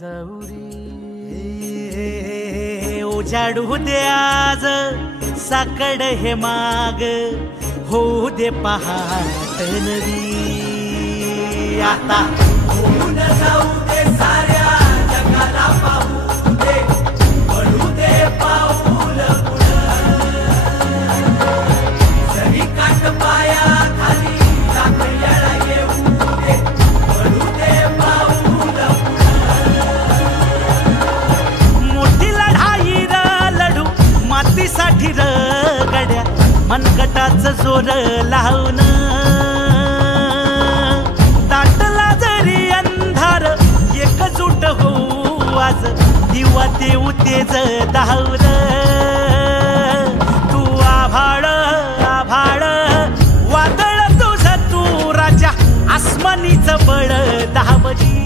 जाऊ रे उजाडू दे आज साकड हे माग होऊ दे पहाट नवी आता होऊन जाऊ दे साऱ्या जगाला पाहू दे पडू दे पाऊल जरी काट पाया खाली टाकल्याला येऊ दे पडू दे पाऊल मोठी लढाई र लढू मातीसाठी र गड्या मनगटाच जोर लावून दाटला जरी अंधार एकजूट होऊ आज दिवा देऊ तेज धावर तू आभाळ आभाळ वादळ तुझ तू राजा आसमानीच बळ धावली